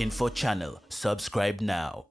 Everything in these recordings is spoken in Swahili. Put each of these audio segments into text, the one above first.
Info Channel. Subscribe now.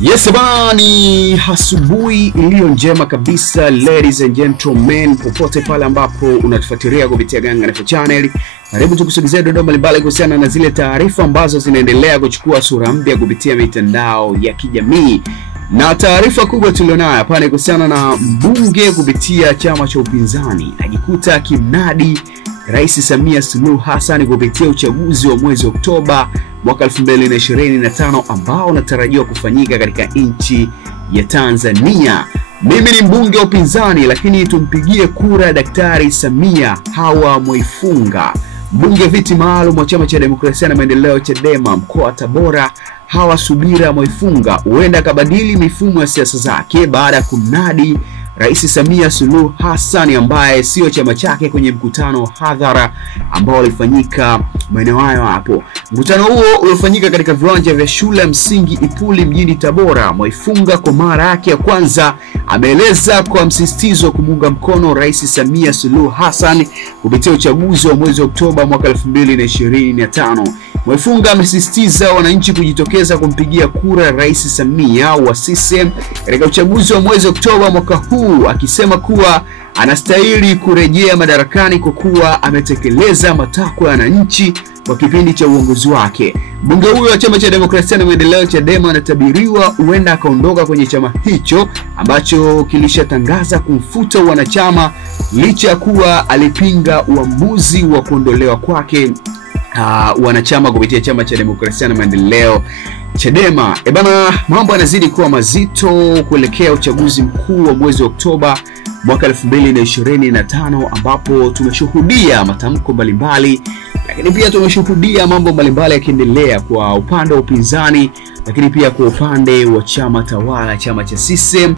Yes bani, asubuhi iliyo njema kabisa ladies and gentlemen, popote pale ambapo unatufuatilia kupitia Ganga Info Channel. Karibu tukusogezee dondoo mbalimbali kuhusiana na zile taarifa ambazo zinaendelea kuchukua sura mpya kupitia mitandao ya kijamii. Na taarifa kubwa tulionayo hapa ni kuhusiana na mbunge kupitia chama cha upinzani ajikuta kimnadi Rais Samia Suluhu Hassan kupitia uchaguzi wa mwezi Oktoba mwaka 2025 ambao unatarajiwa kufanyika katika nchi ya Tanzania. Mimi ni mbunge wa upinzani lakini tumpigie kura Daktari Samia Hawa Mwaifunga. Mbunge viti maalum wa Chama cha Demokrasia na Maendeleo Chadema mkoa wa Tabora Hawa Subira Mwaifunga huenda kabadili mifumo ya siasa zake baada ya kumnadi Rais Samia Suluhu Hassan ambaye sio chama chake kwenye mkutano hadhara ambao ulifanyika maeneo hayo hapo. Mkutano huo ulifanyika katika viwanja vya shule msingi Ipuli mjini Tabora. Mwaifunga kwa mara yake ya kwanza ameeleza kwa msisitizo kumuunga mkono Rais Samia Suluhu Hassan kupitia uchaguzi wa mwezi Oktoba mwaka 2025. Mwaifunga amesisitiza wananchi kujitokeza kumpigia kura Rais Samia wa CCM katika uchaguzi wa mwezi Oktoba mwaka huu, akisema kuwa anastahili kurejea madarakani kwa kuwa ametekeleza matakwa ya wananchi kwa kipindi cha uongozi wake. Mbunge huyo wa Chama cha Demokrasia na Maendeleo Chadema anatabiriwa huenda akaondoka kwenye chama hicho ambacho kilishatangaza kumfuta wanachama licha ya kuwa alipinga uamuzi wa kuondolewa kwake wanachama kupitia Chama cha Demokrasia na Maendeleo Chadema. Bana, mambo yanazidi kuwa mazito kuelekea uchaguzi mkuu wa mwezi Oktoba mwaka 2025 ambapo tumeshuhudia matamko mbalimbali, lakini pia tumeshuhudia mambo mbalimbali yakiendelea kwa upande wa upinzani, lakini pia kwa upande wa chama tawala, chama cha CCM.